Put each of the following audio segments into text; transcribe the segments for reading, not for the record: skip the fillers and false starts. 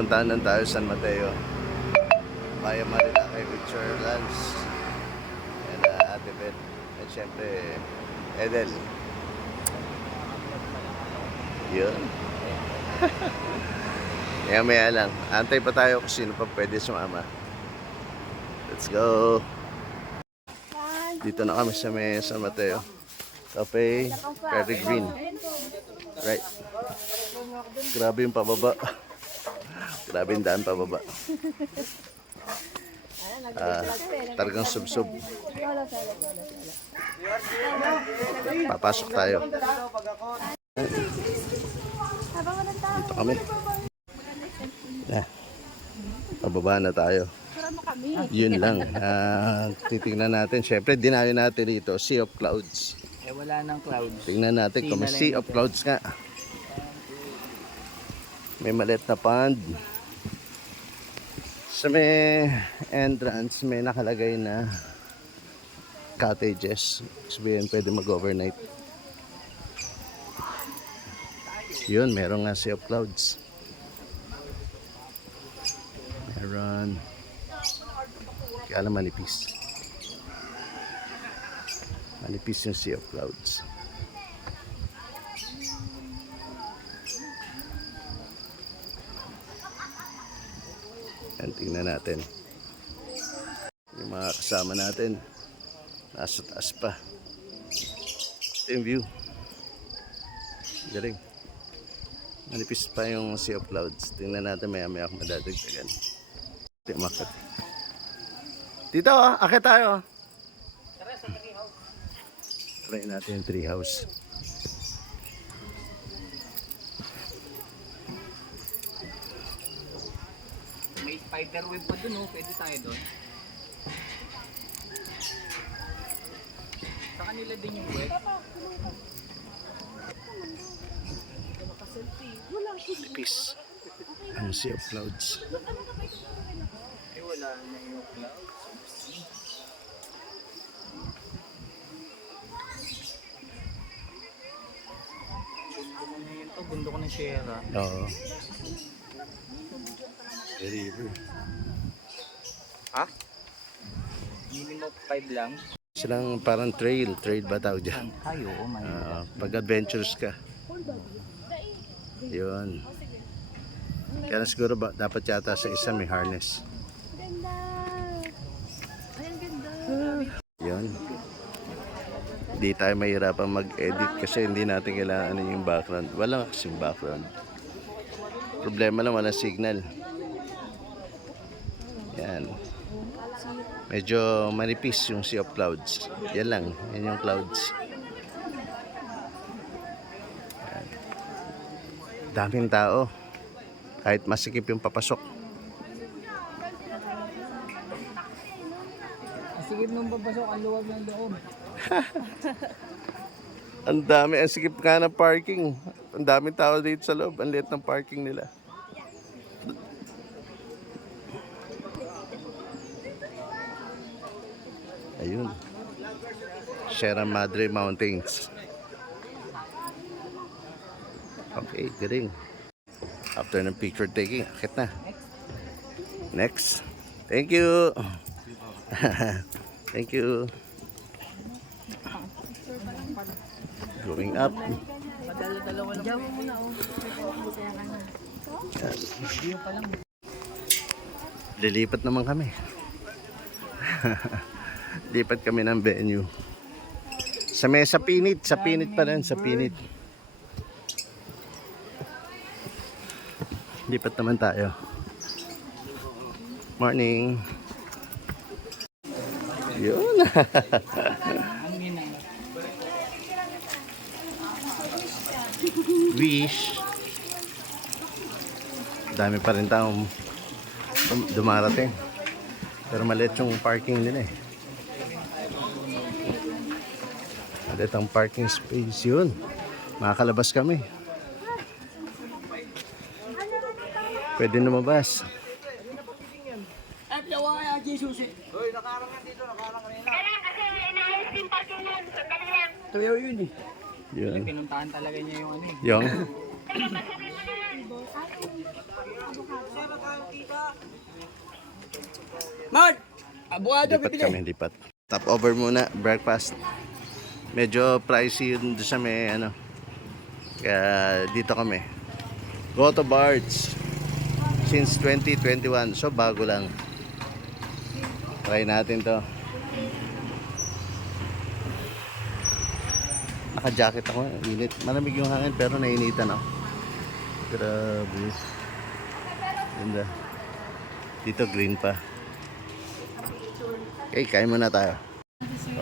Pupuntahan lang tayo San Mateo. Bayan Marilaki with Sir Lance. And Ate Beth. At syempre, Edel. Yun. Maya lang. Antay pa tayo kung sino pa pwede sumama. Let's go. Dito na kami sa may San Mateo. Cafe Peregrine. Right. Grabe yung pababa. Grabe yung daan pababa. Talagang sub-sub. Papasok tayo. Dito kami. Pababa na tayo. Yun lang. Titingnan natin. Siyempre, dinayo natin dito. Sea of Clouds. Wala nang clouds. Tingnan natin kung may Sea of Clouds nga. May maliit na pond. Sa may entrance, may nakalagay na cottages. Sabihin, pwede mag-overnight. Yun, meron nga Sea of Clouds. Meron. Kaya alam, manipis. Manipis yung Sea of Clouds. Yan, tingnan natin. Yung mga kasama natin. Nasa taas pa. Ito yung view. Galing. Manipis pa yung Sea of Clouds. Tingnan natin maya-maya kung madadagdagan. Ito yung market. Dito, akit tayo. Try natin yung tree house. May spider web pa dun, oh. Pwede tayo dun. Sa kanila din yung web. Manipis. Ang Sea of Clouds. Eh, wala na yung clouds. Bundok ng Sierra. Oo. River. Ha? Minimum 5 lang. Silang parang trail. Trail ba tawag dyan? Ay, oo, man. Pag adventures ka. Yun. Kaya siguro ba, dapat yata sa isa may harness. Yun. Hindi tayo mahirapan mag-edit kasi hindi natin kailangan ano yung background. Wala kasing background. Problema lang, wala signal. Yan. Medyo manipis yung Sea of Clouds. Yan lang. Yan yung clouds. Yan. Daming tao. Kahit masikip yung papasok. Sige nung babasok ang luwag ng loob. Ang dami, ang sikip nga ng parking. Ang daming tao dito sa loob. Ang liit ng parking nila. Ayun. Sierra Madre Mountains. Okay, galing. After ng picture taking, akit na. Next. Thank you. Thank you. Going up. Lilipat naman kami. Lipat kami ng venue. Sa pinit pa rin, sa pinit. Lipat naman tayo. Morning. Yun. Wish. Dami pa rin taong dumarating. Pero maliit yung parking nila eh. Maliit ang parking space yun. Makakalabas kami. Pwede lumabas. Hoy, nakarangan dito, nakarangan kanina. Kailangan kasi inaayos yung parking yan. Sandali lang. Tuyo yun eh. Yun. Pinuntahan talaga niya yung ano eh. Yung. Kaya kasi dito na yan. Mart! Abuado, Lipat kami, lipat. Top over muna, breakfast. Medyo pricey yun doon sa may ano. Kaya dito kami. Goto Bards. Since 2021. So bago lang. Try natin to. Naka-jacket ako. Init. Malamig yung hangin pero nainitan ako. Grabe. Ganda. Dito green pa. Okay, kain muna tayo.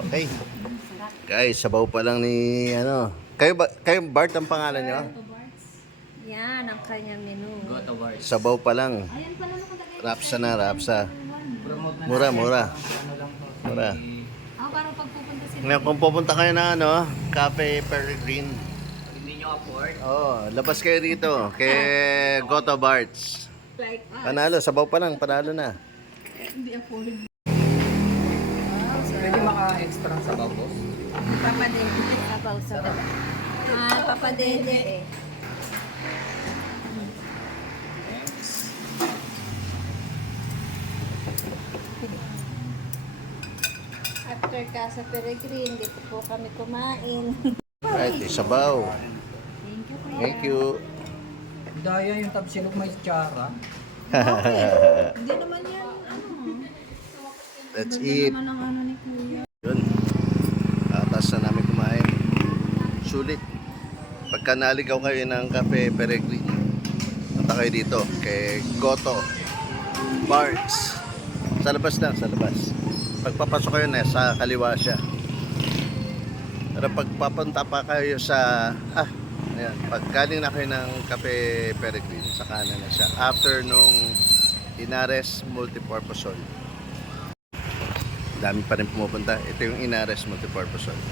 Okay. Guys, sabaw pa lang ni ano. Kayo Bart ang pangalan nyo? Yan ang kanyang menu. Goto Bars. Sabaw pa lang. Ayan pala nakalagay. Rapsa na, rapsa. Promote na Mura, natin. mura. Ano lang to. Mura. Parang pagpupunta sila. Ngayon, kung pupunta kayo na ano, Cafe Peregrine. Hindi nyo afford. Oh, labas kayo rito kay Goto Barts. Like, Panalo, sabaw pa lang, panalo na. hindi afford. Pwede maka-extra sa boss. Papadede. Sabaw sa baba. Papadede eh. After Casa Peregrine, dito po kami kumain. Right, sabaw. Thank you, kuya. Thank you. Daya yung tapsilog may tsara. Hindi naman yan, ano. Let's eat. Ano ng ano ni kuya. Yun. Atas na namin kumain. Sulit. Pagka naligaw kayo ng Cafe Peregrine, punta kayo dito kay Goto Barts. Sa labas lang, sa labas. Pagpapasok kayo na, sa kaliwa siya. Pero pagpapunta pa kayo sa ayan, pagkaling na kayo ng Cafe Peregrine, sa kanan na siya. After nung Inares Multipurpose Hall. Dami pa rin pumupunta. Ito yung Inares Multipurpose Hall.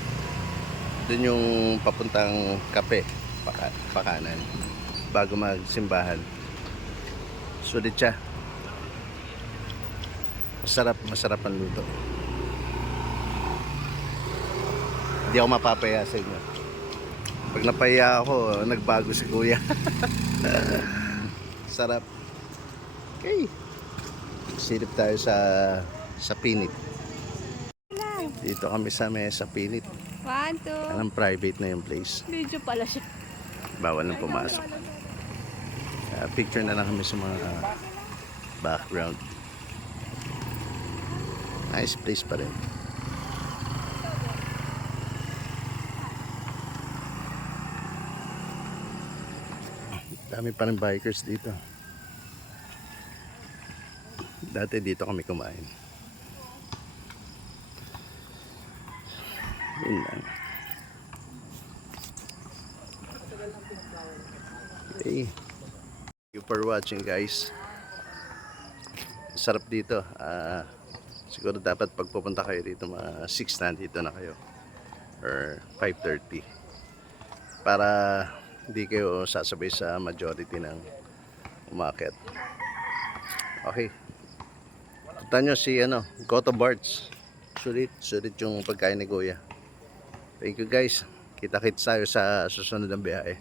Doon yung papuntang kape, pakanan, bago magsimbahan. Sulit siya. Masarap ang luto. Hindi ako mapapaya sa inyo. Pag napaya ako, nagbago si kuya. Sarap. Okay. Silip tayo sa Pinit. Dito kami sa mesa Pinit. 1, 2. Anong private na yung place. Video pala siya. Bawal nang pumasok. Picture na lang kami sa mga background. Nice place pa rin. Dami pa rin bikers dito. Dati dito kami kumain. Yun lang. Okay. Thank you for watching, guys. Sarap dito. Siguro dapat pagpupunta kayo dito mga 6 na dito na kayo or 5:30 para hindi kayo sasabay sa majority ng umakyat. Okay. Punta nyo si Goto Barts. Sulit yung pagkain ni Kuya. Thank you, guys. Kita-kits tayo sa susunod ng biyahe.